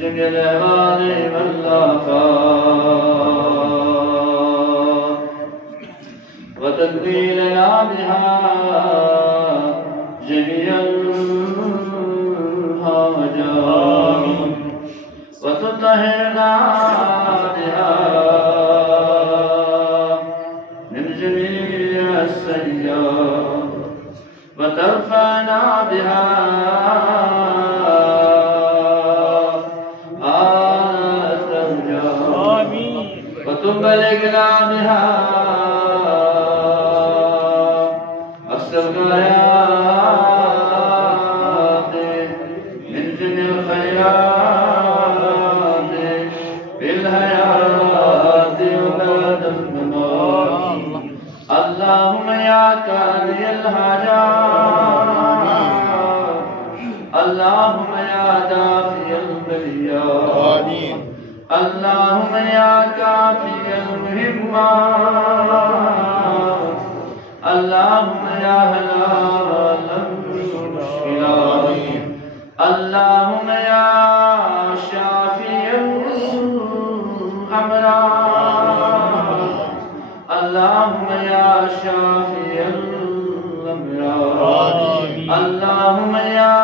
جميع الأغاني والآفات وتقضي لنا بها جميع الحاجات وتطهرنا بها من جميع السيئات وترفعنا بها وتبلغنا بها أقصى الغايات من جميع الخيرات في الحياة وبعد الممات. اللهم يا قاضي الحاجات، اللهم يا دافع البليات، اللهم يا كافي المهمات، اللهم يا هلال المشكلات، اللهم يا شافي الأمراض، اللهم يا شافي الأمراض، اللهم يا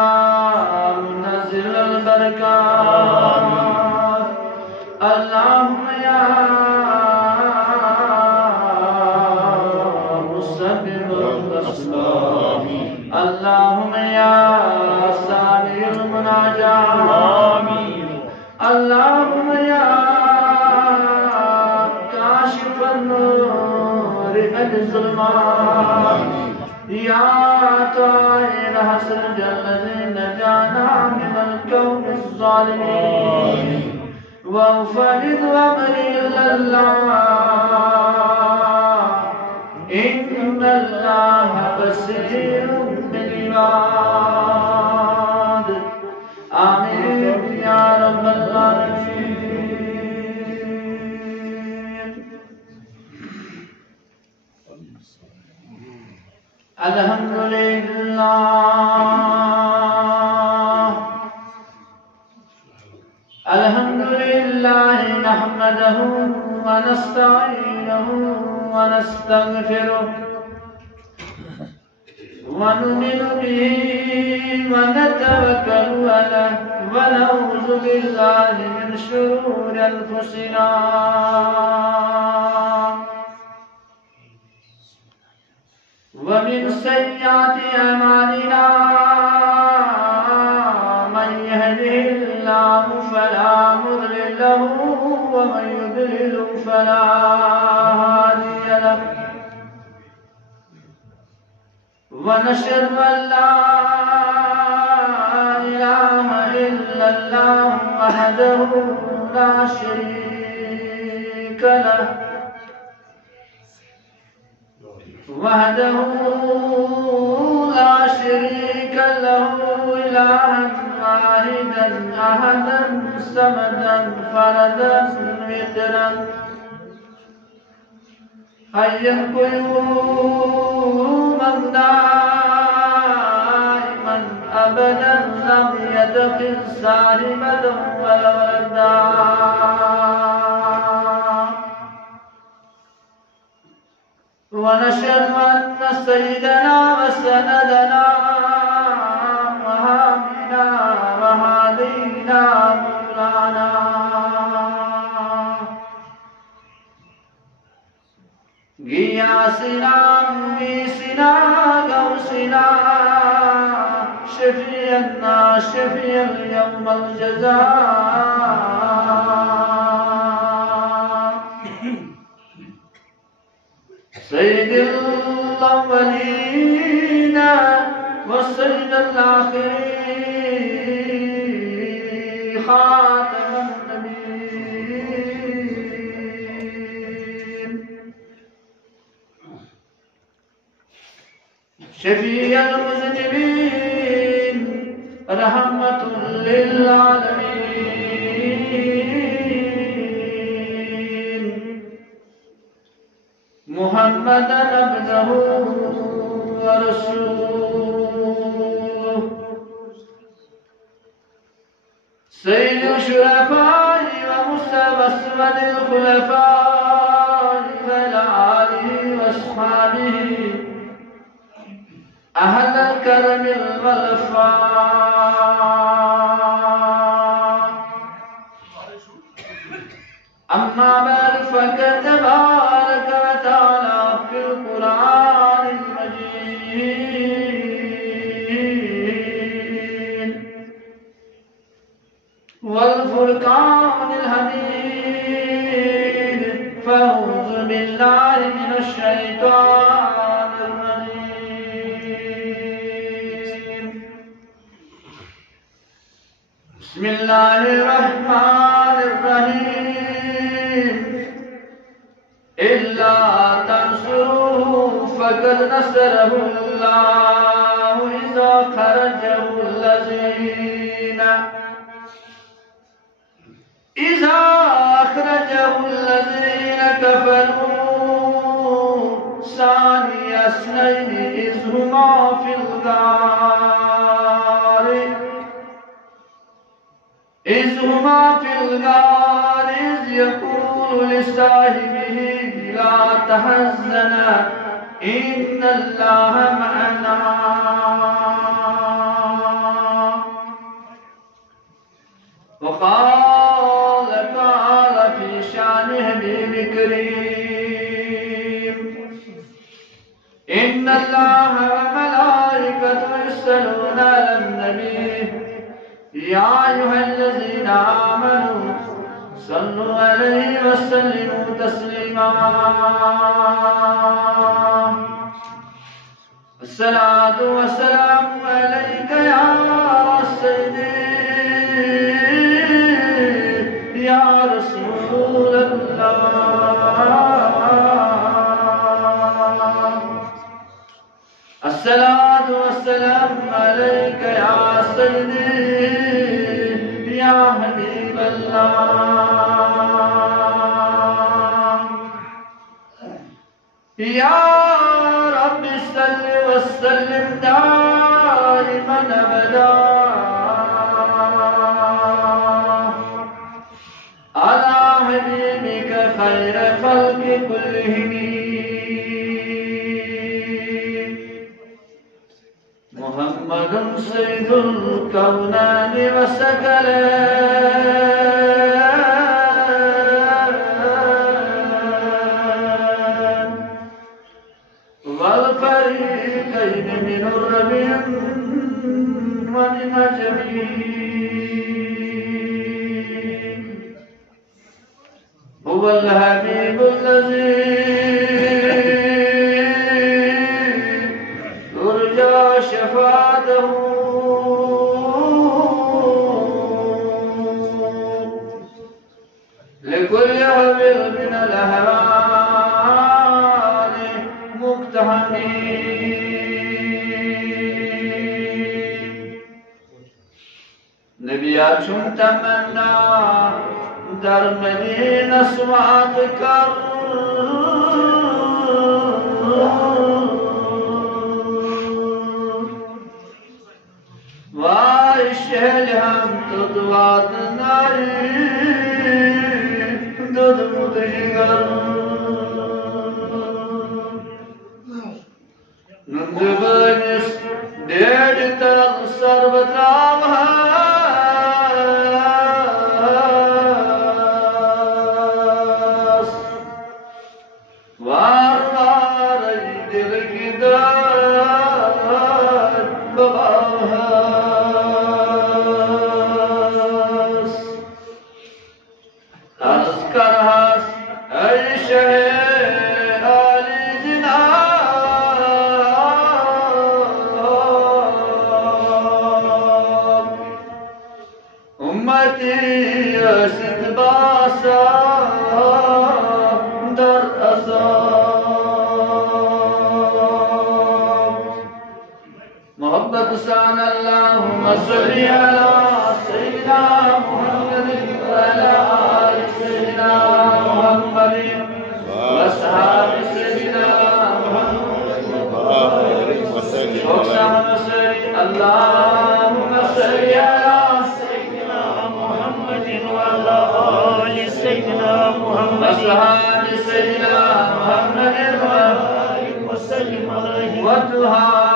منزل البركات، اللهم يا مسبب الأسباب، اللهم يا سامع المناجات، اللهم يا كاشف النور عن الظلمات، يا طائر حسن الذي نجانا من الكون الظالمين وأفرد أمري إلى الله، إن الله بصير بالعباد. آمين يا رب العالمين. الحمد لله، الحمد لله نحمده ونستعينه ونستغفره ونؤمن به ونتوكل عليه ونعوذ بالله من شرور أنفسنا ومن سيئات أعمالنا، من يهده الله فلا مضل له ومن يضلل فلا هادي له، ونشهد أن لا إله إلا الله وحده لا شريك له، وحده لا شريك له، إلها واحدا أحدا صمدا فردا وترا حيا قيوما دائما أبدا لم يتخذ صاحبة ولا ولدا، ونشهد أن سيدنا وسندنا وحبيبنا وهادينا مولانا غياثنا مغيثنا غوثنا شفيعنا شفيع يوم الجزاء، سيد الأولين وسيد الآخرين خاتم النبيين، شفيع المذنبين رحمة للعالمين، محمدا عبده ورسوله، سيد الشرفاء ومستبسمة الخلفاء وعلى آله وأصحابه أهل الكرم والوفاء. أما بعد فقد تبارك وتعالى في القرآن المجيد والفرقان الحميد. فأعوذ بالله من الشيطان الرجيم. بسم الله الرحمن الرحيم. إلا تنصروه فقد نصره الله إذا أخرجه الذين كفروا ثاني اثنين إذ هما في الغار إذ يقول لصاحبه لا تحزن إن الله معنا. وقال تعالى في شأنه بكريم إن الله وملائكته يصلون على النبي يا أيها الذين آمنوا صلوا عليه وسلموا تسليما. الصلاة والسلام عليك يا سيدي يا رسول الله. الصلاة والسلام عليك يا سيدي يا حبيب الله. يا رب صل وسلم دائما أبدا على حبيبك خير خلق كلهم محمد سيد الكونان والثقلين والفريقين من الربيع والنجمين. هو الحبيب الذي ترجى شفاعته لكل حبيب من الأهوال مقتحمين. نبياتهم تمنى در مدینہ سماعت کر وای شہل ہم تو دوات نائی دود مدگر نندبانس دیڑ تر سربتام محبت سان اللہم صلی علی سیدنا محمد وعلی آل سیدنا محمد واصحاب سیدنا محمد اللہم صلی علی سیدنا محمد سيدنا محمد وصحاب سيدنا محمد وآله وسلم عليه والضحى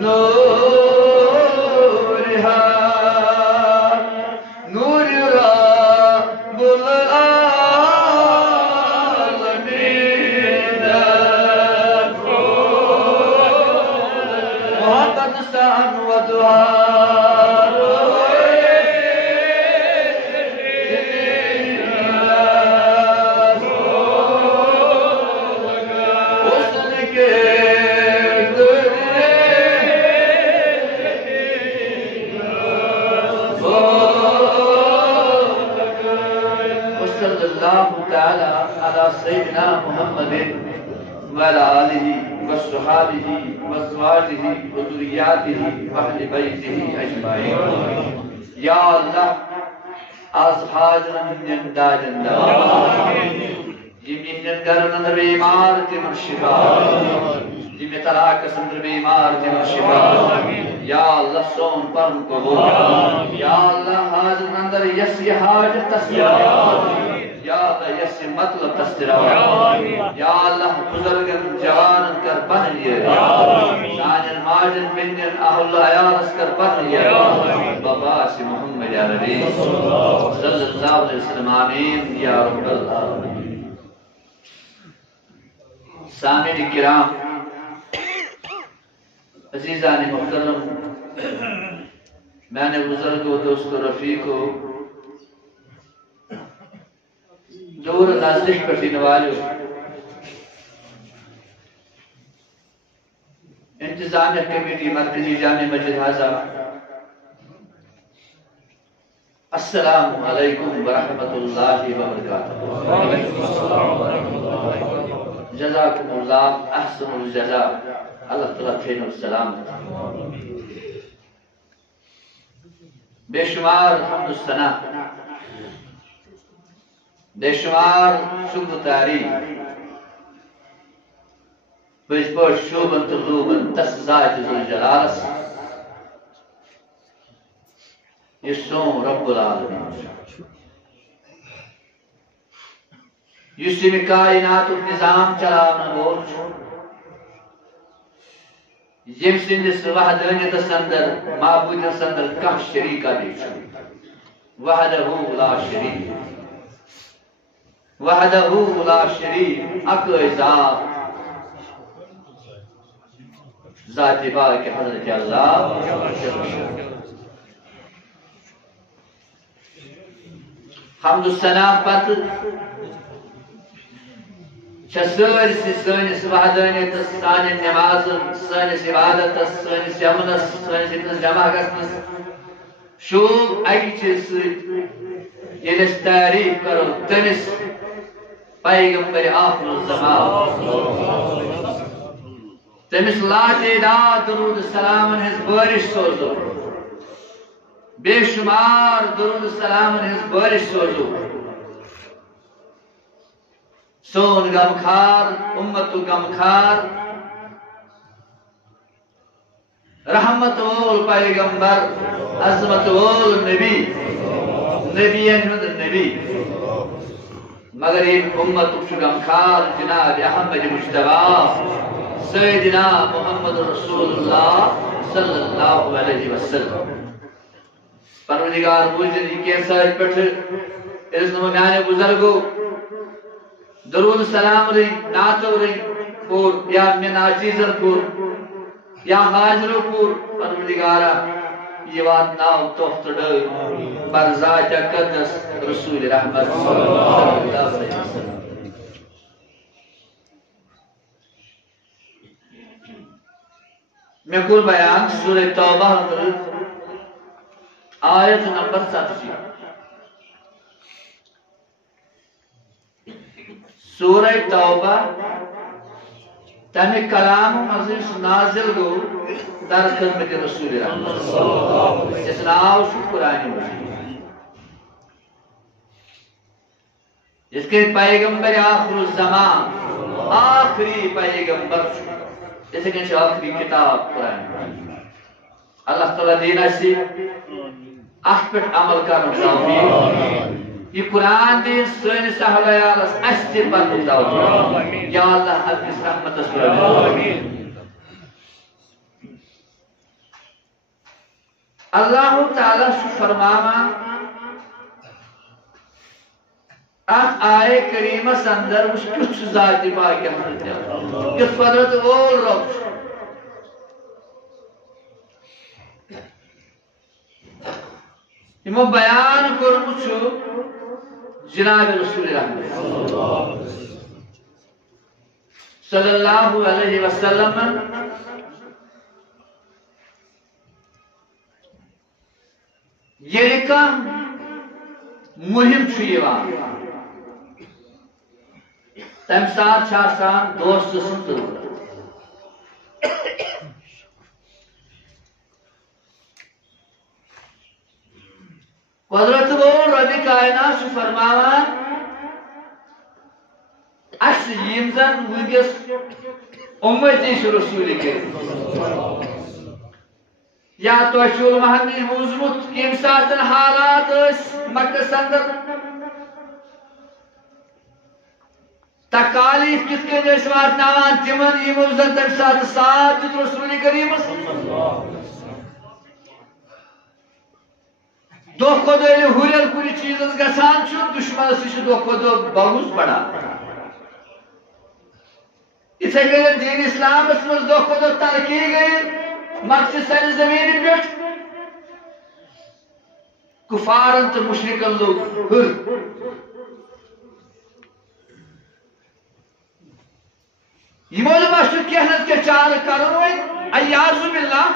نورها نور رب العالمين محمد سان ودعاء على سيدنا محمد وعلى آله وصحابه وازواجه وذرياته وأهل بيته أجمعين يا الله از حاضرن داجن يمين کرن بیمار تمن شفا جم طلاق سندر بیمار تمن شفا یا اللہ سون پرم قبول یا اللہ حاضر اندر یس یہ حاجت تسرا یا اللہ یس مطلب تسرا یا اللہ بزرگن جوان کر بن یہ شان ماجن بن اہل عیاس کر بن یہ بابا سے محمد عربی صلی اللہ علیہ وسلم آمین یا رب العالمین سامعین کرام عزیزان محترم میں نے بزرگ و دوست و رفیق و دور نازش پر فینوالو انتظامیہ کمیٹی مرکزی جامع مسجد حاضر السلام علیکم ورحمۃ اللہ وبرکاتہ جزاکم اللہ احسن الجزاء اللہ تعالیٰ خیر السلام بے شمار حمد الثنا بے شمار شکر تعریف بس پر شوبن تغلوبن تس ذات ذو الجلالس یہ سون رب العالمین یسی کائنات نظام چلاونا وول یم سندس وحدانیت اندر معبود اندر کانٛہہ شریکہ چھُ وحدہ لا شریک وحدہ لا شریک اکے ذات ذات پاک حضرت اللہ حمد الثنا پتہ سٲرسٕے سٲنِس وحدانیتس سانٮ۪ن نمازن سٲنِس عبادتس سٲنِس یمنس سٲنِس ییٚتنس جمع گژھنس شوب اکہِ چیٖزٕ سۭتۍ ییٚلہِ أسۍ تعریٖف کرو تٔمِس پیغمبر آخر الزمان تٔمِس لاتعداد درود السلامن ہٕنٛز بٲرِش سوزو بے شمار درود السلامن ہٕنٛز بٲرِش سوزو سون غمخار امت غمخار رحمت وول پیغمبر عظمت وول نبی نبیین ہند نبی مگر یہ امت غمخار جناب احمد مجتبی سیدنا محمد رسول اللہ صلی اللہ علیہ وسلم پروردگار بوجھن یہ کیسا پٹھ اس نمو میانے بزرگو درود سلام رہی ناتو رہی پور یا من عزیزر پور یا حاضر پور پروردگارا یہ وات ناو تحت ڈر بر ذات قدس رسول رحمت صلی اللہ علیہ وسلم میں کل بیان سورہ توبہ آیت نمبر 7 سورہ توبہ تمہیں کلام مزید نازل گو در خدمت رسول رحمت اس ناو شو قرآن مجید جس کے پیغمبر آخر الزمان آخری پیغمبر جیسے کہ آخری کتاب قرآن اللہ تعالیٰ دینا سی احپٹ عمل کرنا توفیق یہ قرآن دین سوئن سہلیالس استی بند توفیق یا اللہ حدیث رحمت اس قرآن اللہ تعالیٰ شو فرماما ات آئے کریمہ سندر اس کچھ ذاتی باقی حضرت اللہ کس قدرت اول رب ہمو بیان کرمچو جناب رسول اللہ صلی اللہ علیہ وسلم یہ کا مہم چھوئیوان تم ساتھ چھاسان دوست سنت قدرت وہ ربی کائنات سے فرماوان اس یمزن ونکس امتی سے رسول کے یا توشول محمد موزمت کیم ساتن حالات اس مکہ سندر تکالیف کس کے دے سوات ناوان تیمن یموزن تک ساتھ ساتھ رسول کریم دو خود ایلی ہوریل کوئی چیزز گسان چھو دشمن سے دو خود بغوز بڑا اسے کہ دین اسلام اس میں دو خود ترکی گئی مقصد سر زمین پیٹ کفارن تو مشرکن لوگ ہر یہ مولا مشرک کہنت کے چار کرنوئے ایازو باللہ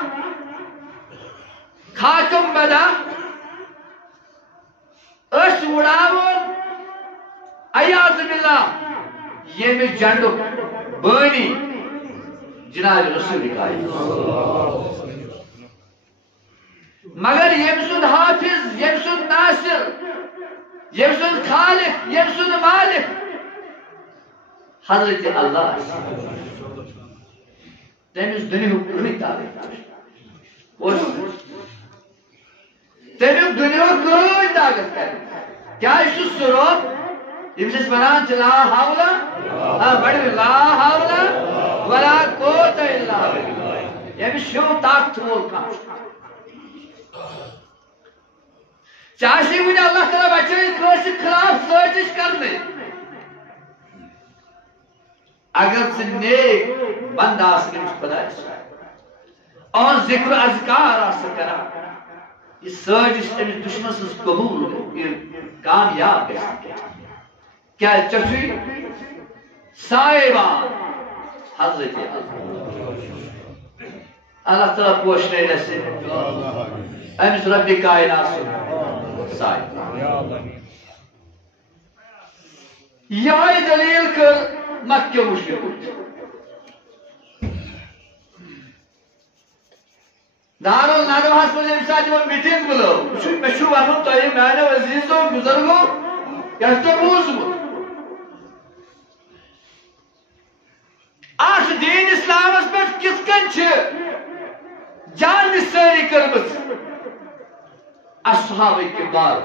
خاتم بدا اس وڑاون ایاز باللہ یہ میں جنڈو بانی جناب رسول کائی مگر یمسن حافظ یمسن ناصر یمسن خالق یمسن مالک حضرت اللہ تیمیز دنیا کوئی طاقت تیمیز دنیا کوئی طاقت کیا اسو سرور یمسن سمنان لا حولا بڑی لا حولا ولا قوت الا بالله یمس شو طاقت مول کام چاہشی مجھے اللہ تعالیٰ بچے کسی خلاف سوچش کرنے اگر سے نیک بندہ آسنے مجھ خدا اور ذکر اذکار آسنے کرا یہ سوچش تمہیں دشمن سے قبول ہو کامیاب ہے کیا چفی سائبان حضرت اللہ تعالیٰ پوشنے نسے امس رب کائنات سے سائبان یہ دلیل کر مکہ مشرک دارو نادو حسن امساد وہ میٹنگ بلو مشروع ونم تو یہ میں نے عزیزوں بزرگوں کہتے موضوع آج دین اسلام اس پر کس کن چھے جان ساری کرمت اصحاب کبار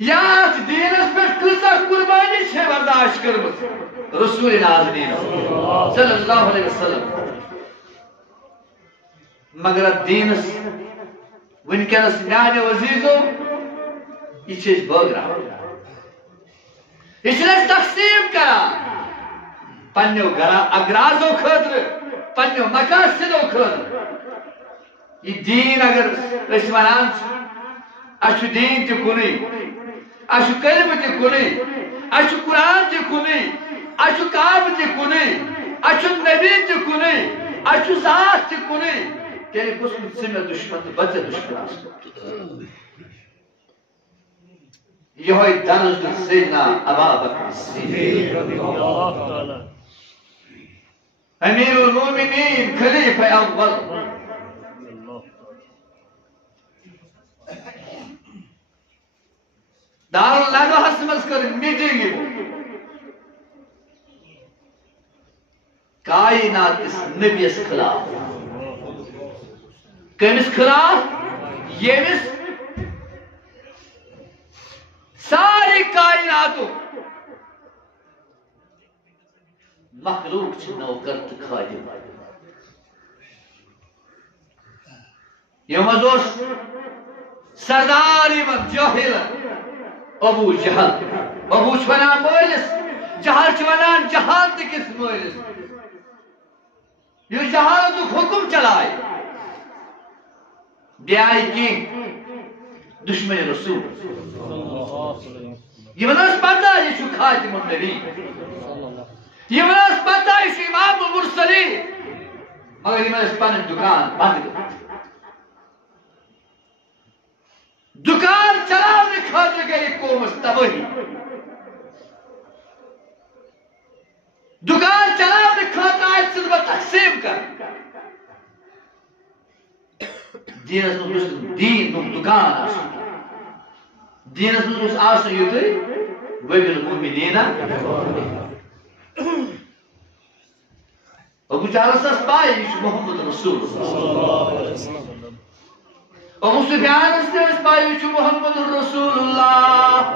یا آج دین اس پر کسا قربانی چھے برداشت کرمت رسول ناظرین صلی اللہ علیہ وسلم مگر دین اس ونکنس میانے وزیزو یہ چیز بگ رہا اس نے تقسیم کرا پنیو گرا اگرازو خطر پنیو مقاصدو خطر یہ دین اگر اس ونان اچھو دین تی کنی اچھو کلم تی کنی اچھو قرآن تی کنی اچھو کعب تی کنی اچھو نبی تی کنی اچھو ذات تی کنی کہ کس مجھ میں دشمن بچے دشمن آسکتا یہ ہوئی دنز سیدنا ابا بکر صدیق رضی اللہ تعالی امیر المومنین خلیفہ اول دار اللہ کو حسمز کر میٹنگ کائنات اس نبی اس خلاف کمس خلاف یمس ساری کائناتو مخلوق چھ نوکر تو خادم یمزوس سردار یمن جاہل ابو جہل ابو چھوانان مولس جہل چھوانان جہال تکس مولس یہ جہالتک حکم چلائے بیائی کی دشمن رسول یہ مناس پتہ یہ چھو خاتم النبی یہ مناس پتہ یہ چھو امام المرسلین مگر یہ مناس پتہ دکان بند کر دکان چلانے خاطر گئی قوم تباہی دکان چلانے خاطر آئے صدبہ تقسیم کر دین اس میں دین دکان آسن دین اس میں آسن یہ تھی وَبِالْمُؤْمِنِينَ ابو جہل سس پائے یہ محمد رسول ابو سفیان اس پائے یہ محمد رسول اللہ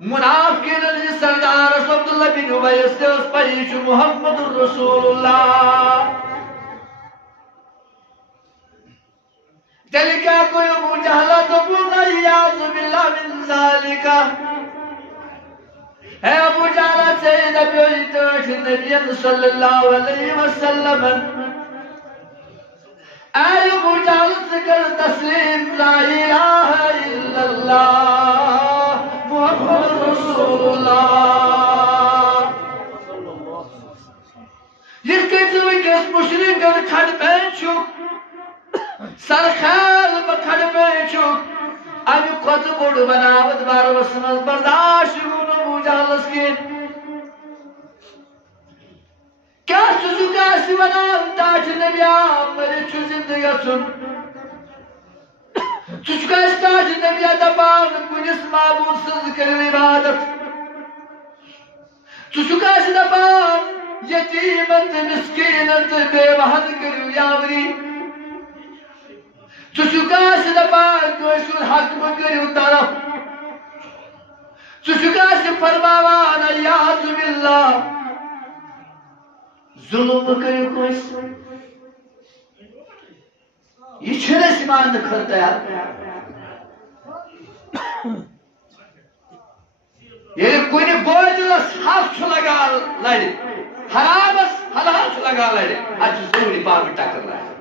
منافقین علیہ سردار عبداللہ بن عبی اس پائے یہ محمد رسول اللہ تلکہ کوئی ابو جہلہ تبونا یعظ باللہ من ذالکہ اے ابو جہلہ سید ابی اجتوش نبی صلی اللہ علیہ وسلم اے ابو جہلہ سکر تسلیم لا الہ الا اللہ محمد رسول اللہ یہ کہتے ہوئے کہ اس مشرق کر کھڑ پہنچو سرخیل مکھڑ پیچھو ابھی خود بڑھ بناوت بار وسمت برداشت گون ابو جہلس کی کیا چوزو کاسی ونام تاج نبی آمری چو زندگی سن چوزو کاسی تاج نبی دبان کنیس معبود سز کرو عبادت چوزو کاسی دبان یتیمت مسکینت بے وحد کرو یاوری چوچکاس دبان کوشور حق بکریو طرف چوچکاس فرماوان ایاز باللہ ظلم بکریو کوش یہ چھنے سیمان نکھرتا ہے یہ کوئی نے بوجلس حق چھو لگا لڑے حرامس حلال چھو لگا لڑے آج ضروری پار میں ٹکر رہا ہے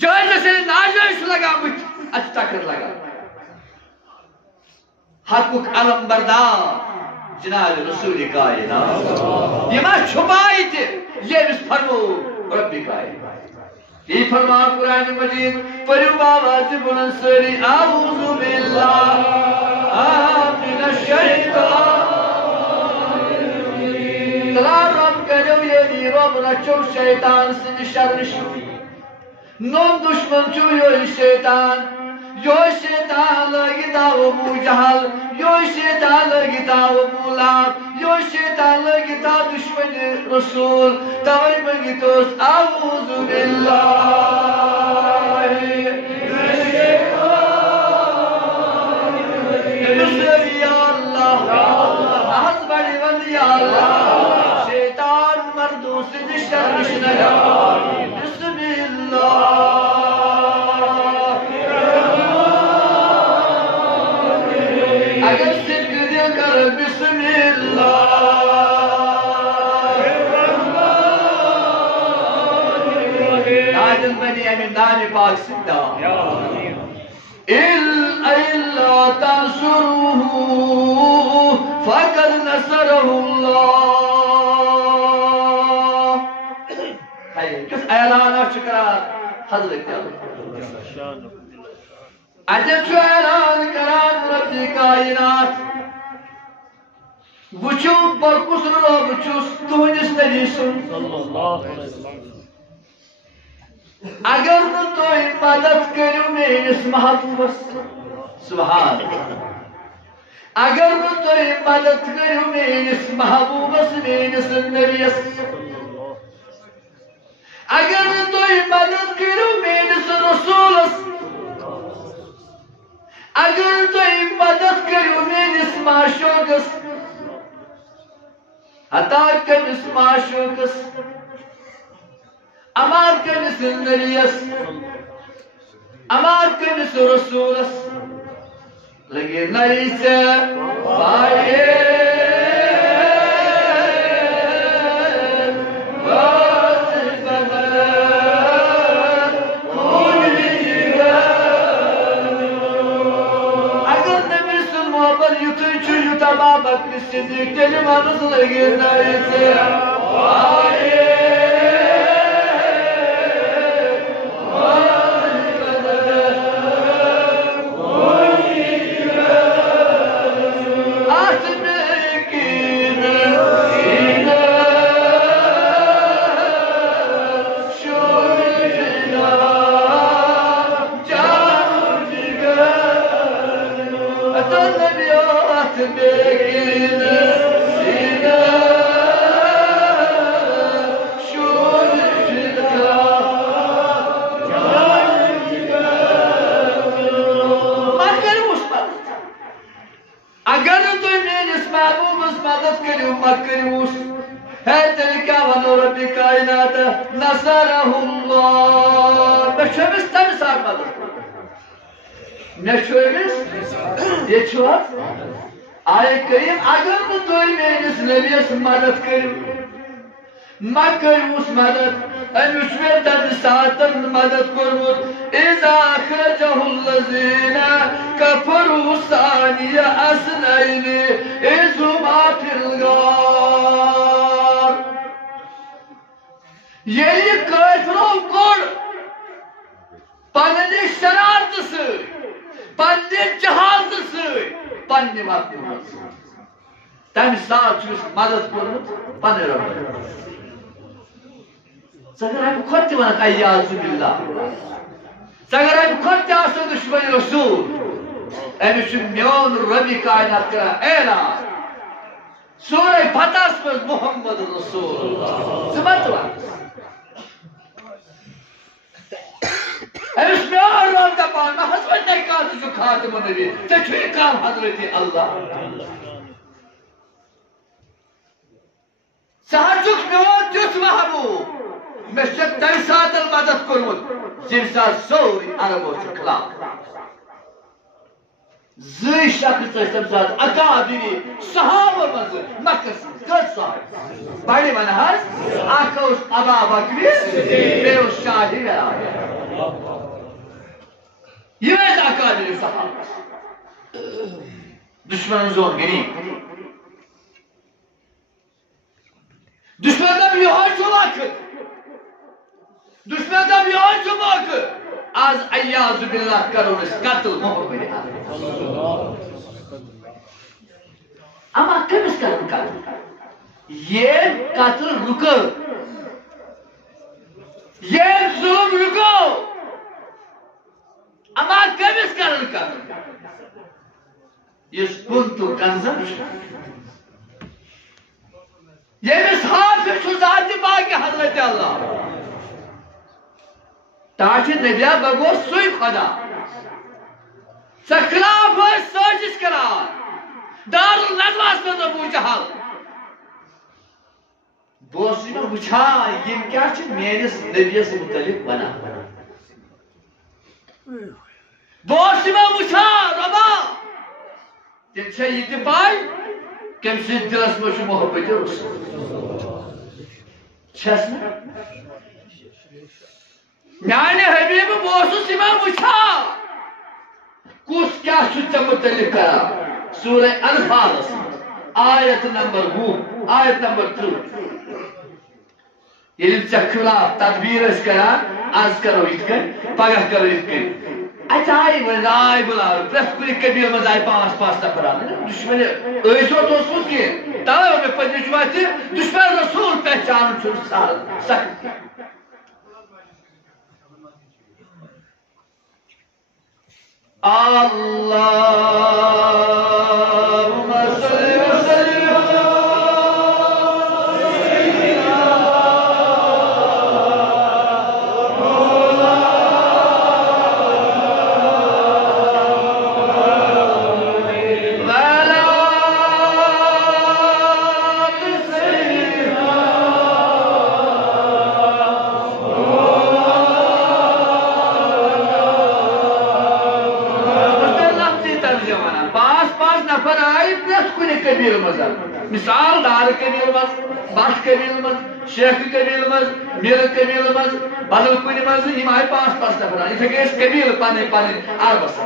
جائز سے ناجائز لگا مجھ اچھا کر لگا حقوق علم بردار جناب رسول کائنات یہ میں چھپائی تھے یہ بس فرمو ربی کائنات یہ فرما قرآن مجید پریو باواز بلند سری اعوذ باللہ من الشیطان تلا رب کرو یہ دی رب رچو شیطان سے شر شوی نون دشمن چھو یو شیطان لگتا ابو جہل یو شیطان لگتا ابو لاب یو شیطان لگتا دشمن رسول توئی مگیتوس اعوذ باللہ یا اللہ بڑی وند یا اللہ شیطان مردوس دشتر مشنگا بسم اللہ اگر صدق دے کر بسم اللہ ناجل بنی امین نامی پاک سکتا إِلَّا تَنْصُرُوهُ فَقَدْ نَصَرَهُ اللَّهُ کس اعلان اور شکرات حضرت اللہ عجب شو اعلان کران رب کائنات وچو برکس رو وچو تونس نبی سن اگر نو تو مدد کرو میرس محبوبس سبحان اگر نو تو مدد کرو میرس محبوبس میرس نبیس اگر نو تو مدد کرو میرس رسولس اگر تو مدد کرو میرس معشوقس حتی کمس معشوقس امان کٔمِس نبیَس امان کٔمِس رسوٗلَس لگے نئی سے پائے صدیق تیلی مانوس لگی نئی سے آئے آئے کریم اگر تُہۍ میٲنِس نبیَس مدد کٔرِو ما کٔرۍوُس مدد أمِس چھُ مےٚ تَمہِ ساتہٕ مدد کوٚرمُت اِذا أخرجه الذين كفروا ثاني اثنين إذ هما في الغار ییٚلہِ کٲفرو کوٚر پننہِ شرارتہٕ سۭتۍ پننہِ جہالتہٕ سۭتۍ پننہِ مقصوٗدس تمہِ ساتہٕ چھُس مدد کوٚرمُت پننہِ رۄبن ژٕ اگر اَمہِ کھۄتہٕ تہِ وَنکھ اَیاذُ بِاللہ ژٕ اگر اَمہِ کھۄتہٕ تہِ آسو دُشمنی رسوٗل أمِس چھُ میون رۄبہِ کائنات کران اعلان سورہ فتحس منٛز محمد رسول اللہ ژٕ ما تہِ وَن أمِس میون رۄب دپان مہ حظ وۄنۍ تۄہہِ کانٛہہ ژٕ چھُکھ خاتمہ نبی ژےٚ چھُے کانٛہہ حضرتِ اللہ ژٕ حظ چھُکھ میون تیُتھ محبوب مےٚ چھُ تمہِ ساتہٕ مدد کوٚرمُت ییٚمہِ ساتہٕ سورُے عربو چھُ خلاف زٕے شخص ٲسۍ تمہِ ساتہٕ اکابری صحابہ منٛزٕ مکس منٛز کٔژ صحابہ بڑِ ونہٕ حظ اکھ اوس ابا بکر بیٚیہِ اوس شاہِ وِلایت یہ ٲسۍ اکابری صحابہ دشمنن زون غریب دشمن دپ یہوے چھُ وقت دشمن دپ یہوے چھُ موقعہٕ آز عیاذ باللہ کرو أسۍ قتل محمد اما کٔمِس کرن قتل ییٚلہِ قتل رُکٲو ییٚلہِ ظُلم رُکٲو اما کٔمِس کرن قتل یُس کُنتُر کنزن چھُ ییٚمِس حافظ چھُ ذاتِ باقی حضرت اللہ تاج نبیہ بگو سُے خدا ژٕ خلاف ٲسۍ سٲزِش کران دارالندواہس منٛز ابوٗ جہل بہٕ اوسُس نہٕ وٕچھان یِم کیٛاہ چھِ میٲنِس نبیَس مُتعلق ونان بہٕ اوسُس یِمن وٕچھان رۄبا تِم چھا یہِ تہِ پاے کٔمۍ سٕنٛدِس دِلس منٛز چھُ محبت رسول چھس نہٕ میانہِ حبیٖبہٕ بہٕ اوسُس یِمن وٕچھان کُس کیٛاہ چھُ ژےٚ مُتعلق کران سورہ انفالس آیت نمبر 20 آیت نمبر 30 ییٚلہِ ژےٚ خلاف تدبیٖر ٲسۍ کران آز کرو یِتھ کٔنۍ پگاہ کرو یِتھ کٔنۍ اَتہِ آیہِ وۄنۍ آیہِ بُلاوٕنۍ پرٛٮ۪تھ کُنہِ قبیٖلہٕ منٛز آیہِ 5 نفر انٕنۍ دُشمنی ٲسۍ یوت اوسمُت کینٛہہ تَوے ووٚن مےٚ پٔتمہِ جُمعہ تہِ دُشمن رسوٗل پہچانُن چھُنہٕ سہل سخت اللهم صل وسلم کن قبیل مز مثال دار قبیل مز بٹ قبیل مز شیخ قبیل مز میر قبیل مز بدل کن مز یم آئی 5 نفر اتھے گئی قبیل پن پن عربس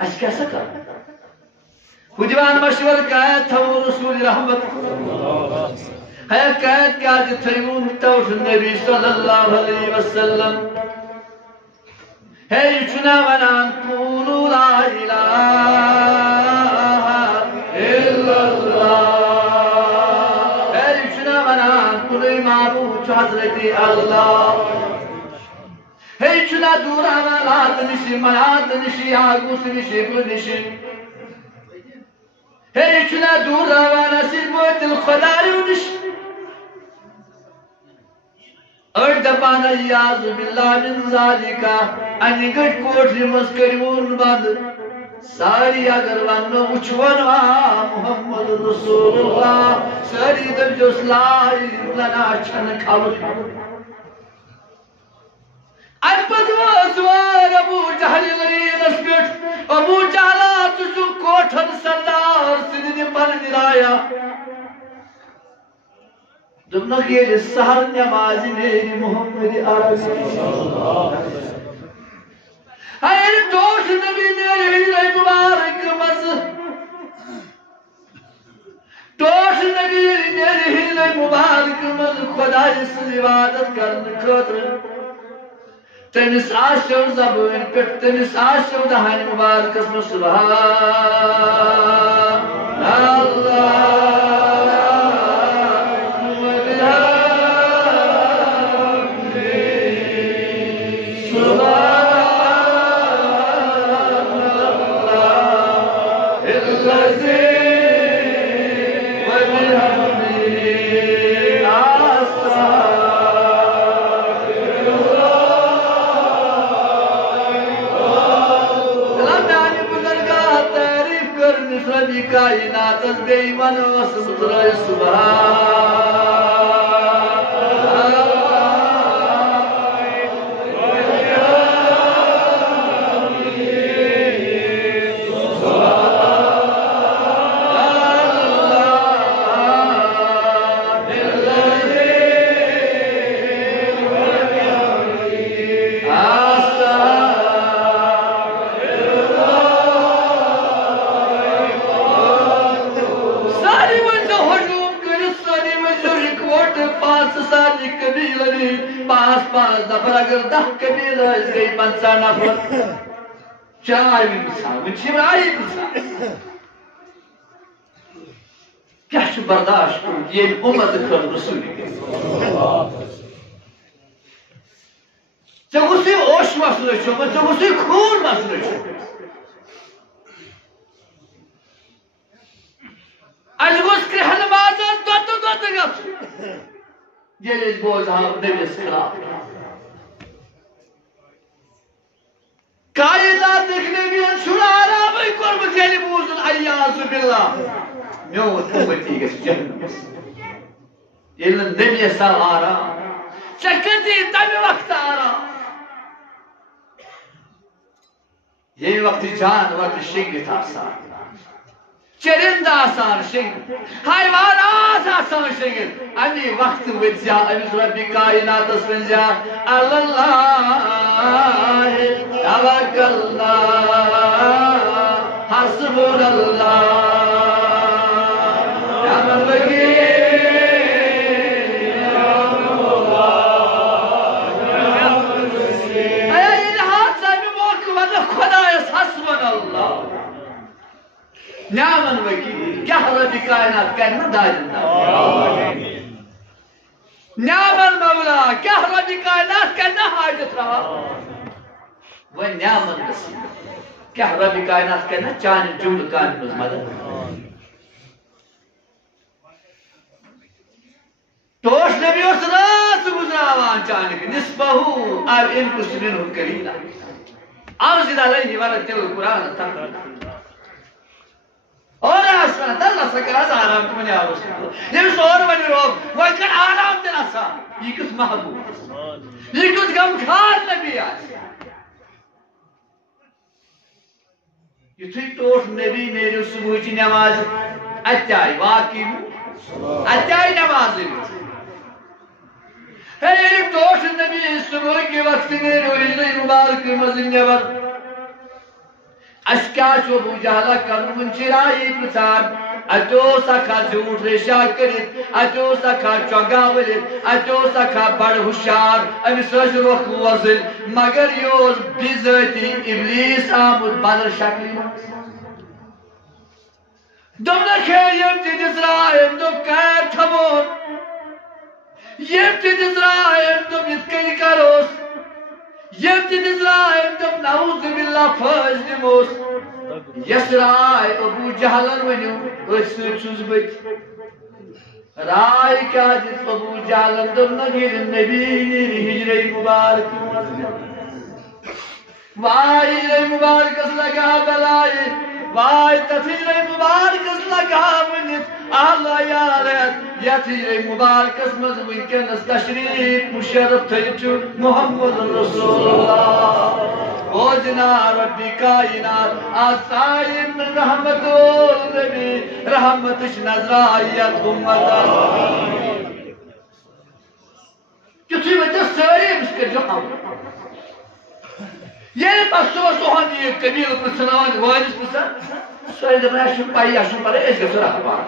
اس کیا کر حجوان مشور قید تھو رسول رحمت ہے قید کیا تھیون توحید نبی صلی اللہ علیہ وسلم ہے چنا ونان قولوا لا الہ الا اللہ ہے چنا ونان قل معبود حضرت اللہ ہے چنا دور حوالات نشی منات نشی آگوس نشی بل نشی ہے چنا دور حوالا سلموت الخدار نشی اور دپانا یاز باللہ من ذالکا انی گٹ کوٹری مسکریون بند ساری اگر ونو اچھونا محمد رسول اللہ ساری دب جو سلائی لنا چھن کھول ارپد واسوار ابو جہل لین اسپیٹ ابو جہلات جو کوٹھن سردار سدنی پر مرایا دمنک یہ سہر نمازی میری محمد عربی ہائر دوش نبی میرے ہیلے مبارک مز دوش نبی میرے ہیلے مبارک مز خدا اس عبادت کرنے خطر تمس آشو زبان پٹ تمس آشو دہن مبارک اسم سبحان اللہ کائنات از بیمن وسط رائے سبحان اگر 10 قبیل از گئی 50 نفر چائے بھی بسا مچھر آئی بسا کیا چھو برداشت کرو یہ امت کر رسول کے چاہ اسی اوش مسئلہ چھو چاہ اسی خون مسئلہ چھو آج گوز کرہن بازار دوتو گفت یہ لیج بوز ہاں نبیس خلاف کائنات دیکھنے بھی چھوڑا آرام ہی قرب جیلی بوزن عیاذ باللہ میون امتی گس جہنم یہ نبی صاحب آرام چکتی تمی وقت آرام یہ وقت جان وقت شنگ تھا آسان چرند آسان شنگ حیوانات آسان شنگ امی وقت ویدزیا امی ربی کائنات اسفنزیا اللہ توکلنا حسبنا اللہ یا من وکیل اے انہات سے موقع وقت خدا اس حسبنا اللہ نعم الوکیل کیا رب کائنات کہنا دائرنا نعم المولا کیا رب کائنات کہنا حاجت رہا وہ نعم النصیر کیا رب کائنات کہنا چاند جمل کائنات مدد توش نبی اس راس گزراوان چاند نصفہو اب ان کس منہ کلیلہ اوزد علیہ ورد القرآن تقرآن اور آسان اللہ سکر از آرام کو منی آروس کرو نمیس اور منی روگ وہ کر آرام دن آسان یہ کس محبوب یہ کس غمخار نبی آس یتھے ٹوٹھ نبی نیرو صبح چی نماز اتائی واقعی اتائی نماز ہے یعنی ٹوٹھ نبی صبح کے وقت نیرو ہجر مبارک مزن نیور اشکا چو ابو جہلہ کرن من چرائی پرسان اتو سکھا زیوٹ ریشا کرت اتو سکھا چوگا ولت اتو سکھا بڑ ہوشیار امس روخ وزن مگر یہ بذاتی ابلیس آمد بدل شکلی دمنا یم تی دزرائم دم قید تھمون یم تی دزرائم دم یتکنی کروس یم تی دزرائم دم نعوذ باللہ فاز دموس یس رائے ابو جہلن ونیو اسر چھوز بچ رائے کیا جس ابو جہلن دم نگیر نبی ہجر مبارک وائی ہجر مبارک اس لگا بلائی وائی تفیر مبارک اس لگا ونیت اللہ یارت یت ہجر مبارک اس مزمکن اس تشریف مشرف تھیچو محمد رسول اللہ او جناب ربی کائنات آسائن رحمت النبی رحمتش نظرائیت امت کیونکہ وجہ ساری مسکر جو ہم یہ بس صبح سوہن یہ قبیل پرسنان وائنس پرسن سوئی دمنا شن پائی اشن پرے اس کے سرح پار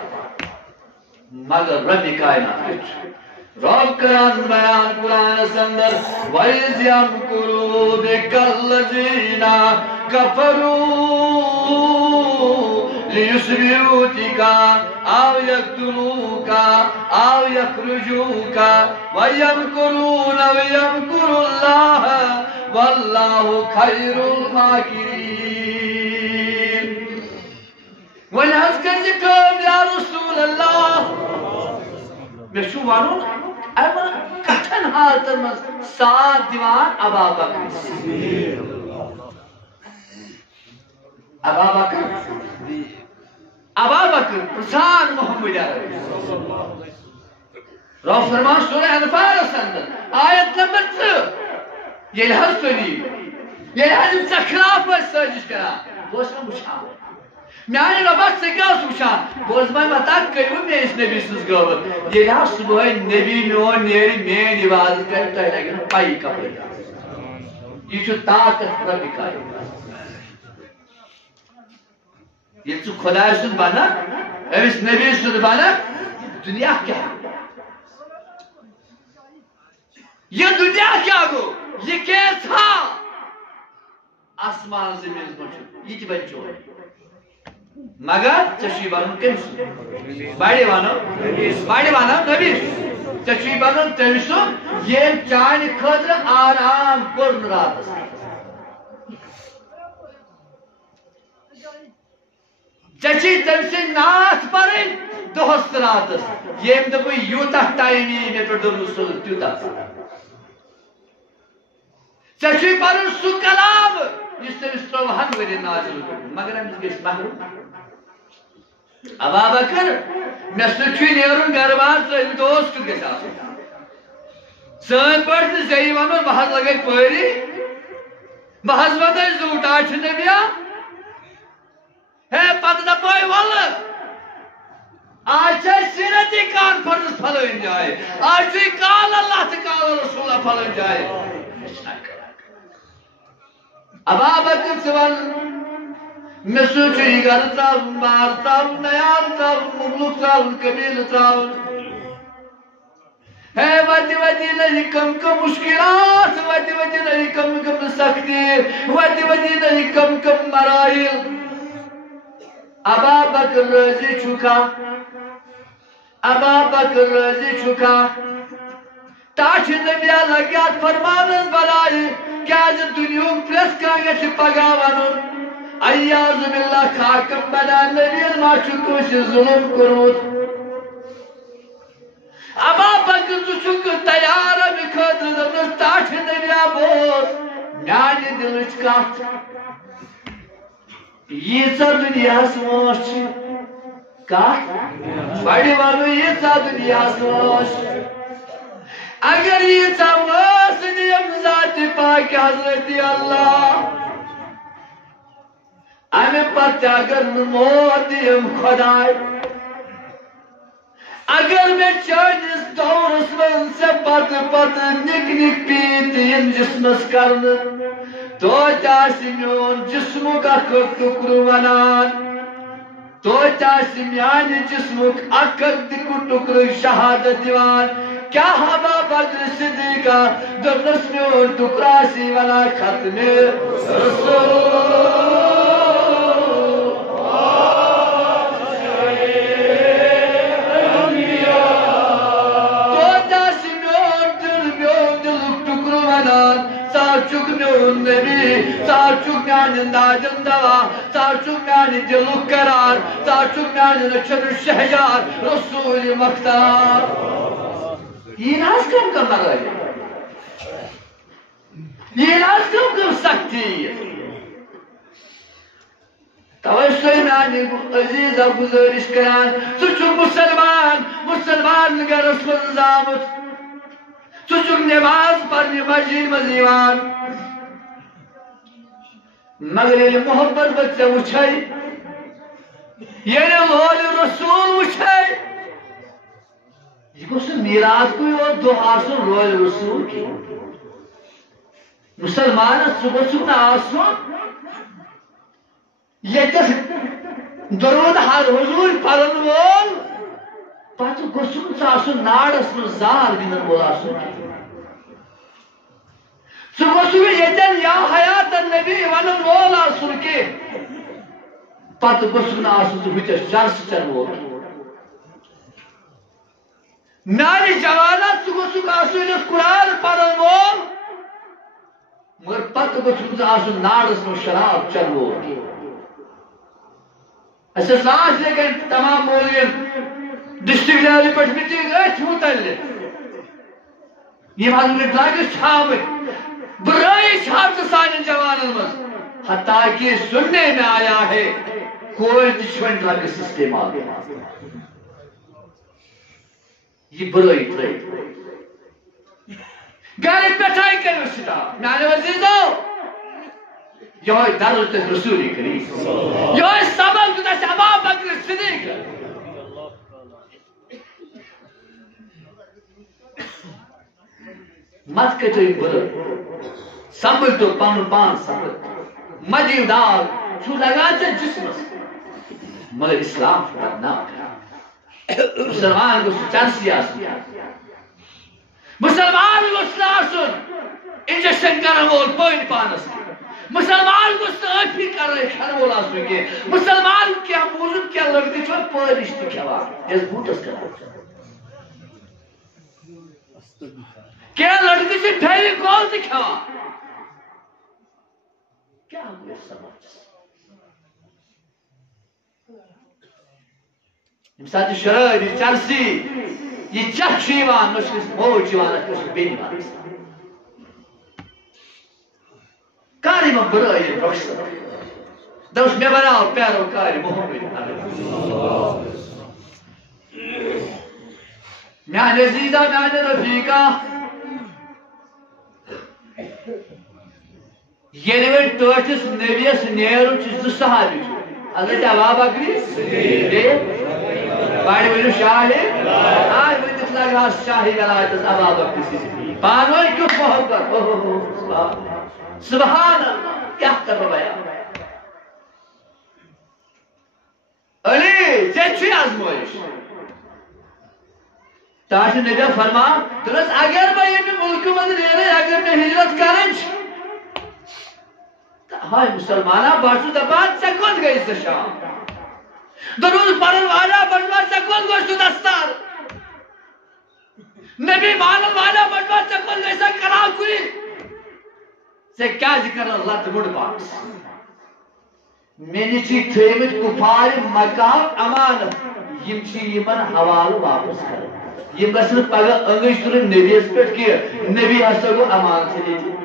مگر ربی کائنات رب کران بیان قرآن سندر وَإِذْ يَمْكُرُوا بِكَ الَّذِينَ كَفَرُوا لِيُثْبِتُوكَ أَوْ يَقْتُلُوكَ أَوْ يَخْرُجُوكَ وَيَمْكُرُونَ وَيَمْكُرُ اللَّهُ وَاللَّهُ خَيْرُ الْمَاكِرِينَ وَنَحْسْكَ ذِكْرَ يَا رسول اللہ میں شو وانون ایمان کٹھن حالتن مز ساتھ دیوان ابا بکر ابا بکر پرسان محمد عربی رو فرمان سورہ انفال سندر آیت نمبر 3 یہ لحظ سنی یہ لحظ سکراف پر سرجش کرا وہ سن مشاہ میانی ربات سے کیا سوچان بوزمائی مطاق کریو میں اس نبی سز گوھر یہ لحظ صبح نبی میون نیری مین عبادت کرتا ہے لیکن پائی کپڑے یہ چھو طاقت ربی کائی یہ چھو خدا سن بانا اس نبی سن بانا دنیا کیا یہ دنیا کیا گو یہ کیسا آسمان زمین بچو یہ چی بچو ہے مگر چشوی بانون کمسو باڑی وانو نبی چشوی بانون تمسو یہ چانی خدر آرام کرن رات چشوی تمسی نات پرن دوست رات یہ امدبو یوتا ٹائمی میں پر در رسول تیوتا چشوی بانون سو کلام جس سے اس طرح ہن ویدی نازل مگر ہم اس محروم ابا بکر میں سچوی نیرون گربار سے دوست کے ساتھ سن پر سے صحیح ونون بہت لگے پوری بہت وقت زوٹ آٹھ نبیا ہے پتنا پوئی والله آج سیرتی کانفرنس پھلن جائے آج کال اللہ تعالی رسول پھلن جائے ابا بکر سوال میں سوچی گر تراؤن بار تراؤن نیار تراؤن مغلوق تراؤن قبیل تراؤن ہے وادی وادی نہیں کم کم مشکلات وادی وادی نہیں کم کم سختی وادی وادی نہیں کم کم مرائل ابا بکر رضی چکا ابا بکر رضی چکا تاچ نبیہ لگیات فرمانز بلائی کیا جو دنیوں پریس کانگے چھ پگاوانون ایاز باللہ خاکم بنا نبی ما چکو سے ظلم کروت ابا بکر تو چک تیار بکھت دنس تاچ نبیہ بوز میانی دلچ کات یہ سا دنیا سوچ کات بڑی والو یہ سا دنیا سوچ اگر یہ سا واسنیم ذات پاک حضرت اللہ امی پتہ اگر موت دیم خدای اگر میں چانس دورس من سے پت نک نک پیت ین جسمس کرن تو چاسی میون جسمک اک ٹکر ونان تو چاسی میان جسمک اک ٹکر شہادت دیوان کیا ہوا بکر صدیقہ دبنس میون ٹکراسی ونا ختم رسول سارچوک میون نبی سارچوک میان دادن دوا سارچوک میان دلک قرار سارچوک میان نچن شہجار رسول مختار یہ ناز کم لگائی یہ ناز کم سکتی توجہ میانی عزیز گزارش کران سچو مسلمان گرس من زامت سچک نماز پڑھنے مسجد مزیوان مگر یہ محبت بچے وچھائی یہ لول رسول وچھائی یہ کو سن میراث کوئی اور دو آسن لول رسول کی مسلمان صبح صبح آسن یہ تس درود ہر حضور پڑھن وول پتہ گوسن آسن ناڑس من زال گندن وول آسن صبح یتن یا حیات النبی ونن وول آسن کے پتہ گوسن آسن ہتس چرس چن وول میانہ جوانت گوسن آسن قرآن پڑھن وول مگر پتہ گوسن آسن ناڑس من شراب چن وول اسے سانس لیکن تمام مولین ڈسٹرکٹ لیول پہ میٹنگ متعلق یہ حضرت لاگس چھاوت برائی چھاپ سان جوانن من حتیٰ کہ سننے میں آیا ہے کوئی دشمن ڈرگس استعمال یہ برائی ترائی گھر پٹھائی کرو ستا میانے عزیزو یہ درد رسول کریم یہ سبق دس ابا بکر صدیق مت کتو بر سنبھل تو پن پان سنبھل مجیو دال چھو لگا ژے جسمس مگر اسلام چھو بدنام مسلمان کو چانسی آسن مسلمان کو آسن انجیکشن کرن وول پٲنۍ پانس مسلمان کو صافی کر رہے کھن وول آسن کے مسلمان کیا موجود کیا لڑکے چھو پٲلِش تہِ کھیوان یس بوٹس کران کیا لڑکی سے پھیلی کول تھی کھوا کیا ہوئے سمجھ امسات شرائر یہ چرسی یہ چک شیوان مشکل موج جیوان اکرش بینی مانس کاری من برائی رخصت دوش میں بناو پیارو کاری محمد میان عزیزہ میان رفیقہ یہ ٹوٹس نبیس نیرو زٕ صحابی حضرت ابا بکر بڑ ورو شاہد آج ونس لگا شاہی ولایتس ابا بکر پانوی کیُتھ محبت سبحان اللہ کیا کرو بیان علی ژےٚ چھُے آزمٲیش تاج نبی فرما دلس اگر میں یہ ملک مند نیرے اگر میں ہجرت کرن ہائے مسلمانہ باشو دپان ژےٚ کوٚت گٔیہِ ژٕ شام درود پرن والا بجوان ژےٚ کوٚت گوٚژھ ژٕ دستار نبی مانن والا بجوان ژےٚ کوٚت گٔیہِ سا کراو کُنی ژےٚ کیازِ کران لت وُڈ باکس مےٚ نِش چھِ تھٲیمٕتۍ کُفارِ مکاہُک امانت یم چھِ یمن حوالہٕ واپس کران یم گژھن پگہ انگج تُلٕنۍ نبیس پٮ۪ٹھ کہِ نبی ہسا گوٚو امانت ییٚتہِ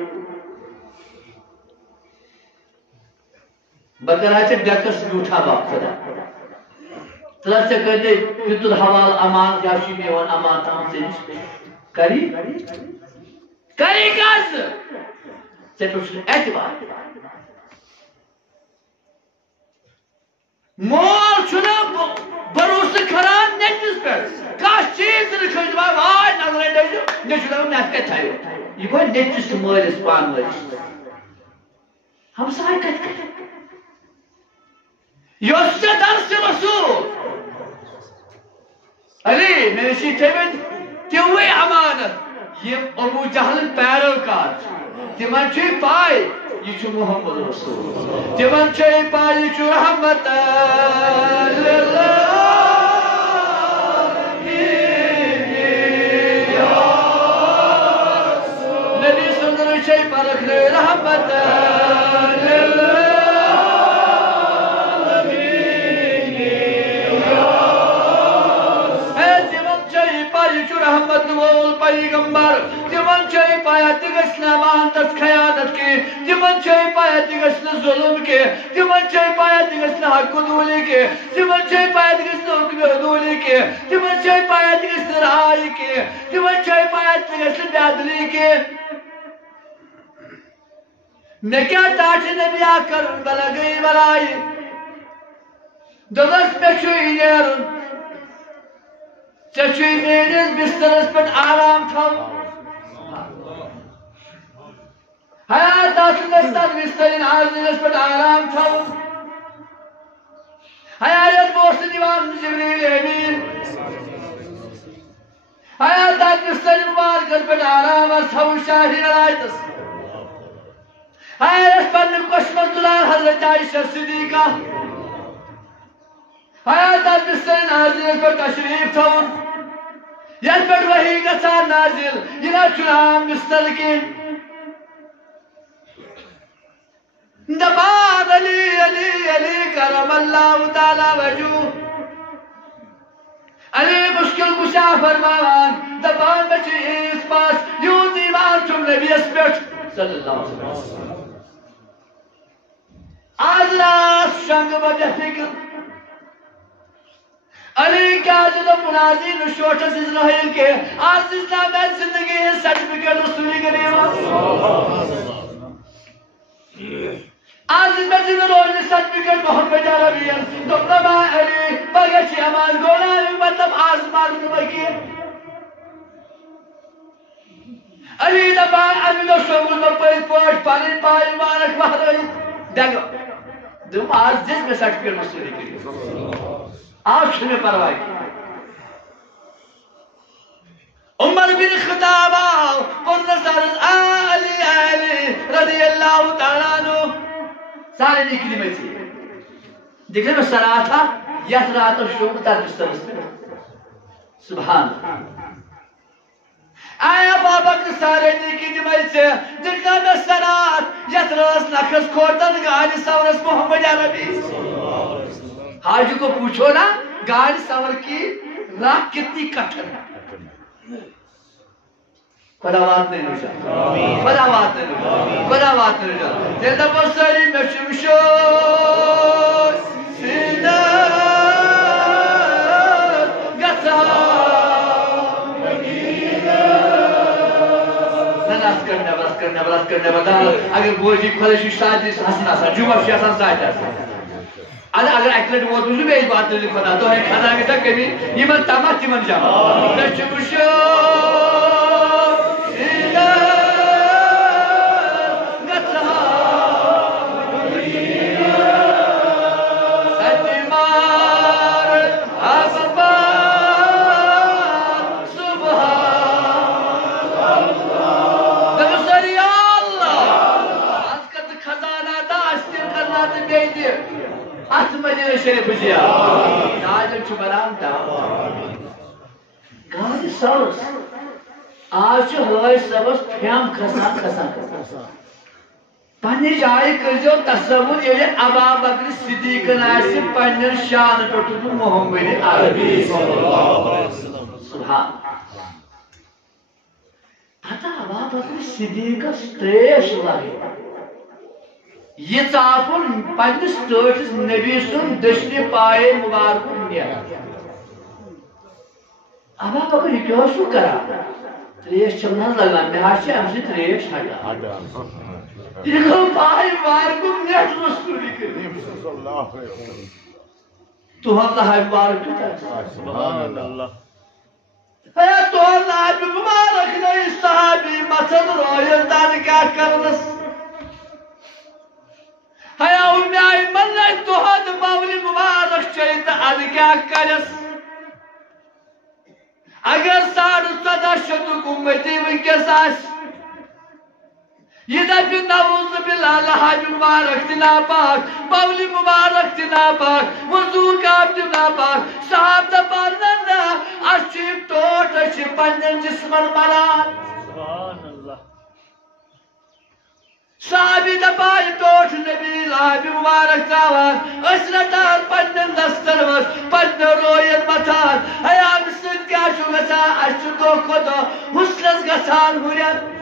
بہٕ کرہا ژےٚ ڈیکس میوٗٹھا باپ خدا ترٛٹھ ژےٚ کٔرۍ یُتُل حوالہٕ امان کیٛاہ چھُے مےٚ یِوان امان تام ژےٚ نِش کری کر ژٕ ژےٚ پٮ۪ٹھ چھُنہٕ اعتبار مول چھنا بھروسہ کران نیچس پہ کس چیز رکھو وائے نظر ڈیجو نیچو دپان مت کت تھو یہ گو نیچس مالس پان مالس ہمسائے کت کر یس درس رسول علی میں نے تھوت تیوے امانت یم ابو جہل پیروکار تمن چھ پائے یہ چھ محمد رسول تمن چھ پائے یہ چھ رحمت نبی سندر چھ پرکھ رحمت رحمت وول پیغمبر تمن چھ پایا تگس نمانتس خیانت کی تمن چھ پایا تگس ظلم کی تمن چھ پایا تگس حق دولی کی تمن چھ پایا تگس حکم دولی کی تمن چھ پایا تگس رائے کی تمن چھ پایا تگس عدلی کی میں کیا تاچ نبی آ کر بلا گئی بلائی دلس میں چھوئی نیرن چچوی میرس بسترس پر آرام تھو حیات آسنستان بسترین آزنس پر آرام تھو حیات بوسن دیوان جبریل امین حیات بسترین مارکس پر آرام تھو شاہی رائتس حیات پر نکشمت دلار حضرت عائشہ صدیقہ حیات بسترین آزنس پر تشریف تھو یل پر وحی گسان نازل یہ چنان بستر کی دبان علی علی علی کرم اللہ تعالی وجو علی مشکل کشا فرمان دبان بچی اس پاس یوں دیوان تم نبی اسپیٹ صلی اللہ علیہ وسلم آج راست شنگ بجہ فکر علی کیا جلو منازی نشوٹا سیزن ہوئی کے آج اسلام میں زندگی ہے سرٹیفکیٹ رسولی کریم آج میں زندگی روز سرٹیفکیٹ محمد عربی دکھنا میں علی بگچی امان گونا مطلب آج مارن بکی علی دبا امین و شمول میں پیس پوش پانی پائی مارک مہرائی دیکھو دم آج جس میں سرٹیفکیٹ رسولی کریم آج میں پروائی عمر بن خطاب آؤ قرن سارت آلی آلی رضی اللہ تعالیٰ عنہ سارے نکلی میں تھی دیکھنے میں سرا تھا یس رات اور شوق تر بستر سبحان آیا بابا کے سارے نکلی میں سے دیکھنے میں سرات یس راس نخص کھوٹن گاڑی سورس محمد عربی حاجی کو پوچھو نا گاڑی سور کی راہ کتنی کٹھن ہے خدا وات نہیں نوشا خدا وات نہیں نوشا خدا وات نہیں نوشا تیرتا بسری میں شمشو سینہ گسا بس کرنے بتا اگر بوجی کھولشی ساتھی حسنا سا جمعہ شیع سا ساتھ ہے اگر اکلٹ وہ دوسری بھی ایک بات لکھ خدا تو ہے کھانا آگے تک کبھی یہ من تامات تیمن جاما نچمشو سینہ گسا ستمار حسبان سبحان اللہ نبسری اللہ آج کت خزانہ تا اشتر کرنا تا بیدی ات مدینہ شریف جیا ناجم چھ بنام تا گاڑی سوس آج ہوئے سبس پھیم کھسان پنی جائے کرجو تصور یہ ابا بکر صدیق ناسی پنیر شان پٹو محمد عربی سبحان پتہ ابا بکر صدیق تریش لگے یہ ژاپن پنس ٹاٹس نبی سن دشنی پائے مبارک نیا ابا بکر یہ کیا شو کرا تریش چلنا لگا میں ہاشی ہم سے تریش ہٹا یہ پائے مبارک نیا رسول کریم تو اللہ مبارک سبحان اللہ ہے تو اللہ مبارک نہیں صحابی مثل رویت داد کیا کرنس ہے امی آئی من نہیں تو حد باولی مبارک چاہیتا اد کیا کرس اگر 1400 امتی ونکس آس یہ دفع نعوذ باللہ لحاج مبارک تنا پاک باولی مبارک تنا پاک وضو کام تنا پاک صحاب دپان نا اچھی ٹوٹ اچھی پنجن جسمن مران سبحان اللہ صحابی دپان ٹوٹ نبی لحاج مبارک تاوان اسرتان پنجن دستر وس پنجن رویت متان حیام سن کیا شو گسا اچھی دو خدا حسنس گسان ہوریت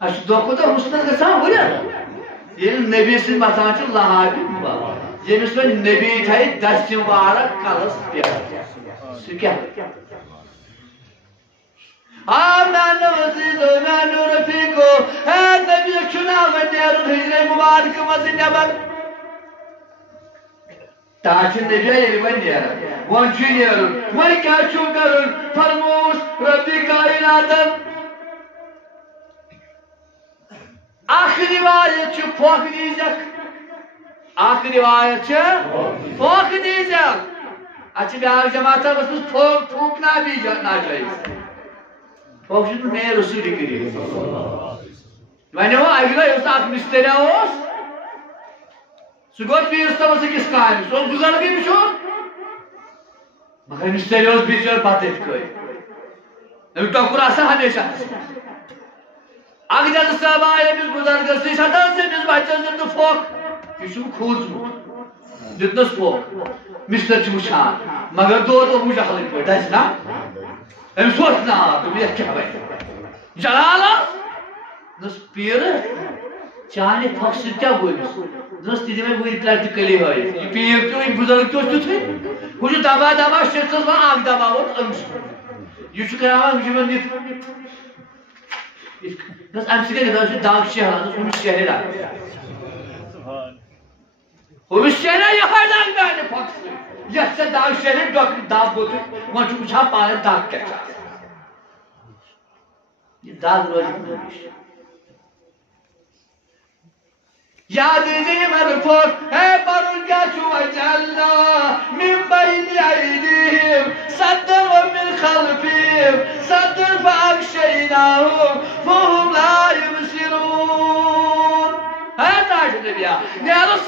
اچھا دو خدا حسنس گسان ہوریت یہ نبی سے متان چھ لحاج مبارک یہ مثل نبی تھائی دست مبارک کلس پیا سکیا آمین عزیز و من رفیقو اے نبی چنا و نیرون حجر مبارک مزی نبر تاچ نبی ایلی من نیرون وان چی نیرون وان کیا چو کرون فرموش ربی کائناتم آخری روایت چو پوک دیجک آخری روایت چو پوک دیجک اچھا بیار جماعتا بس پوک پھوکنا بھی نا چاہیے پوک شد میں رسولی کری میں نے وہ اگلا اس آت مستریا ہوس سگوت پیرستا بس کس کائم سو گزار بھی بچو مگر مستریا ہوس بیچور باتت کوئی نمی ٹوکر آسا ہمیشہ اگر جاتا صاحب آئے بیس گزار گرسی شدان سے بیس بچہ سے تو فوق یہ شو کھوز جتنس فوق مستر چمشان مگر دو مجھے حلق پر دائس نا ام سوچ نا تو بھی کیا بھائی جلالا نس پیر چاہنے پھاک کیا ہوئی نس تیدی میں وہی اطلاع کلی ہوئی یہ پیر تو ایک بزرگ تو تھے وہ جو دابا دابا شخص وہاں آگ دابا ہوت امس یہ چکر آواز مجھے من دیت نس امس کے گدار داغ شہرہ نس ہمیش شہرے رہا ہمیش شہرہ یہ ہر داغ میں پھاک یہ سے داغ شہرے داغ گوتو وہاں چکو چھا پانے داغ کیا چاہتا یہ داغ روزی کنوش یاد دیجئے مرفوق ہے پرن کیا چھوئے چلنا من بین ایدیہم صدر و من خلفیم صدر فاکشیناہم فہم لا یبصرون ہے تاج نبیہ نیرس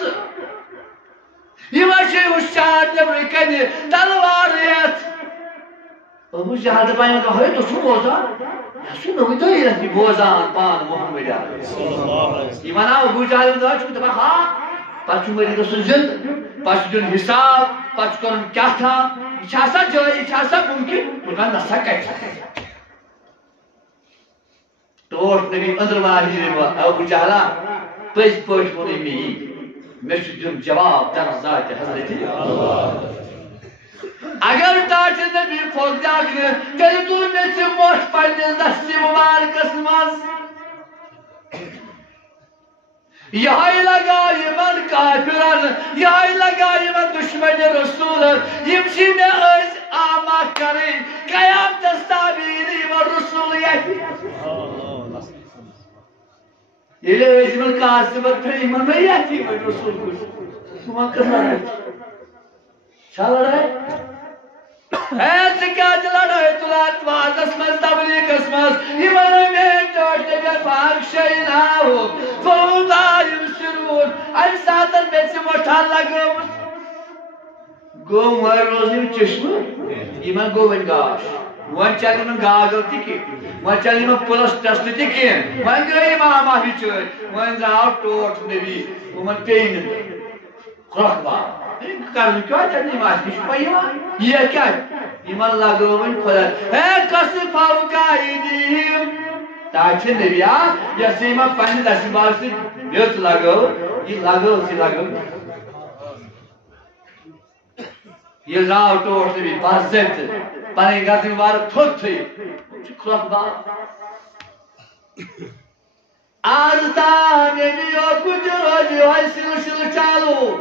یہ وشی ہوشان نبی کنی تلواریت ابو جہاد پائیں گا ہوئے تو سو بوزان سو نوی تو ہی رہتی بوزان پان محمد یہ مانا ابو جہاد میں چکتا ہے ہاں پاچو میری رسول زند پاچو جن حساب پاچو کرن کیا تھا اچھاسا جائے اچھاسا ممکن مکان نسا کہتا توٹ نبی اندر واہی رہا ابو جہلا پیس پوش بولی میں جن جواب در ذات حضرت اگر تاج نبی فوق جاکر تیل تو میں سے موش پڑھنے دستی مبارکس ماز یہاں لگائی من کافران یہاں لگائی من دشمن رسولان یمشی میں ایز آما کریں قیام تستابیری و رسولیتی یہ لئے ایز من قاسمت پھر ایمان میں یاتی من رسول کچھ سمان کرنا ہے چل رہا ہے ایسے کیا جلا رہے تلات واز اسمس تبلیغ اسمس ایمان میں ٹوٹے گا فاق شئینا ہو فہم لا یبصرون ان ساتر میں سے مٹھا لگو گو مہر روزی چشم ایمان گو بن گاش وان چلی من گاگل تکی وان چلی من پلس ٹسٹ تکی وان گئی ماما ہی چوئی وان راو ٹوٹ نبی ومن پین خرق باب کرنے کیا جنی ماشتی شپایی یہ کیا ہے ایمان لگو من خدا اے قصد فاوکائی دیم تاچھے نبیا یا سیما پانی دستی بارسی بیوت لگو یہ لگو سی لگو یہ راو ٹوٹ نبی بازت پانی گاتی مبارک تھوک تھی خرق باب آزتا نبیو کچھ روزی ہوئی سل چالو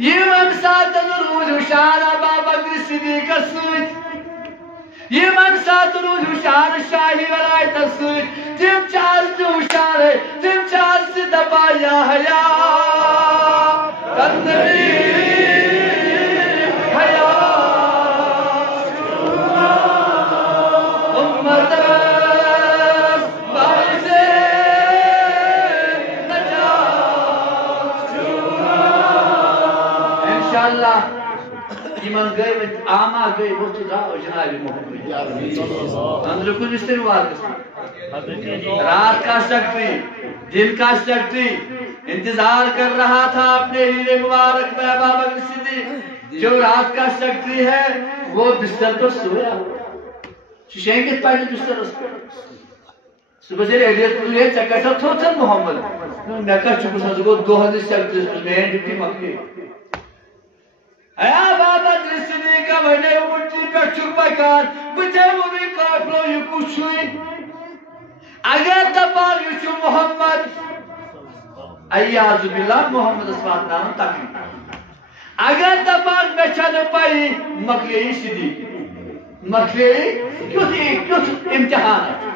یمن ساتن روز ہوشیار ابا بکر صدیق سۭتۍ یمن ساتن روز ہوشیار شاہی ولایتس سۭتۍ تِم چھِ آز تہِ ہوشیارے تِم چھِ آز تہِ دپان یا حیا تنبی حیا یمن گئی آما گئی وہ تو راو جناب محمد اندر کچھ استعمال رات کا سیکٹری دن کا سیکٹری انتظار کر رہا تھا اپنے ہیرے مبارک میں ابا بکر صدیق جو رات کا سیکٹری ہے وہ بستر پر سویا شیشیں کس پہلے بستر اس پر صبح سے ایلیت پر یہ چکر تھا تھوتن محمد میں کہا چکر سا کو دو حدیث سیکٹری میں ڈپٹی مکی ایا بابا جسنی کا ونے اونٹی پہ چھپ پکان بچے وہ بھی کافلو یہ کچھ ہوئی اگر دباغ یوچو محمد ایاز باللہ محمد اسمات نام تقریب اگر دباغ میں چھن پائی مکلی صدیق مکلی کیوں امتحان ہے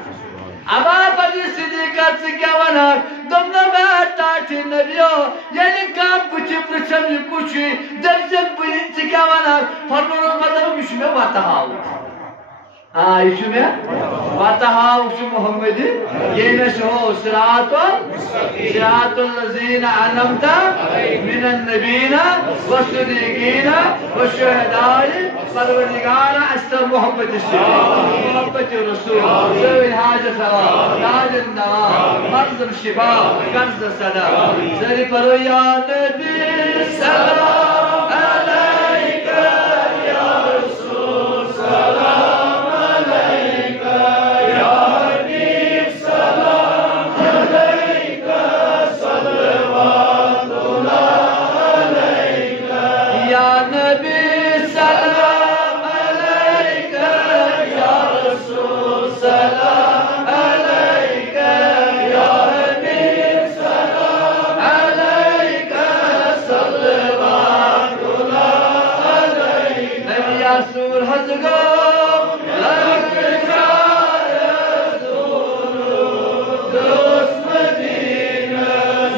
ابا بکر صدیق سے کیا ونا دمنا میں تاٹھی نبیو یعنی کام کچھ پرچم یہ کچھ جب بلین سے کیا ونا فرمانو مطلب کچھ میں واتہاو ہاں یہ میں واتہاو کچھ محمد یہ نشہو صراط الذین انعمت من النبیین والصدیقین والشہداء پروردگار استر محمد محبت رسول ذوی الحاج ثواب تاج النواب مرز الشفا کنز صدا ذری پرو یا نبی سلام علیکہ یا رسول سلام علیکہ یا حبیب سلام علیکہ صلوات اللہ علیکہ یا نبی سلام علیکہ یا رسول سلام علیکہ یا حبیب سلام علیکہ صلوات اللہ علیکہ نبی رسول حضگو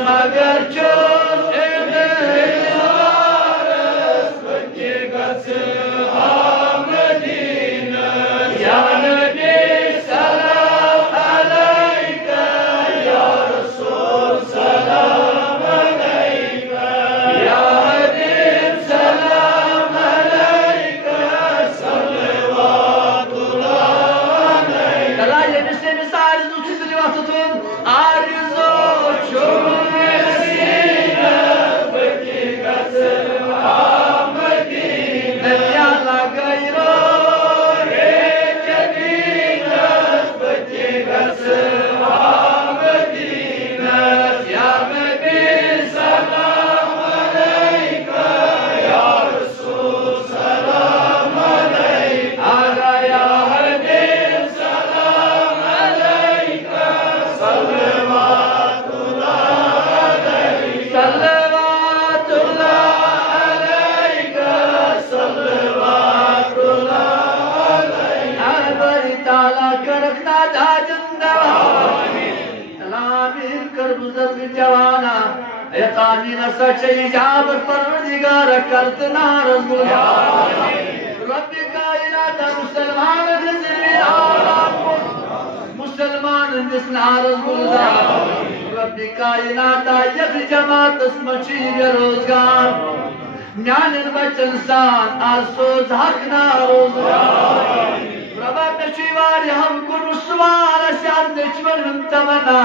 مگر چوز امارس بچے گس آمدینہ یا نبی سلام علیکہ یا رسول سلام علیکہ یا حبیب سلام علیکہ صلوات اللہ علیکہ اللہ یہ مثال دوسری دلیواتتون آرزو چھوڑ جوانا یقامین سچ اجابت پروردگار کرتنا رسول رب کائنات مسلمان جسمی آرام مسلمان جسنا رسول رب کائنات یک جماعت اسم چیر روزگار میانن بچن سان آسوز حق ناروز ربا بچیواری ہم کن سوال شان دچمن تمنا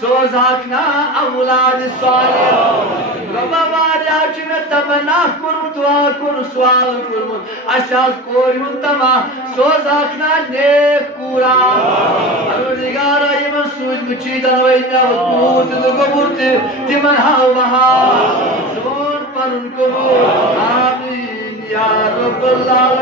سوز حقنا اولاد صالح ربا واریا چمہ تمنا کن دعا کن سوال کن اشاز کوری تما سوز حقنا نیک کورا پروردگارا یمن سوز مچیدن ویدنا وطموت دگبورت تمن ہاو بہا سون پر ان کو آمین یا رب اللہ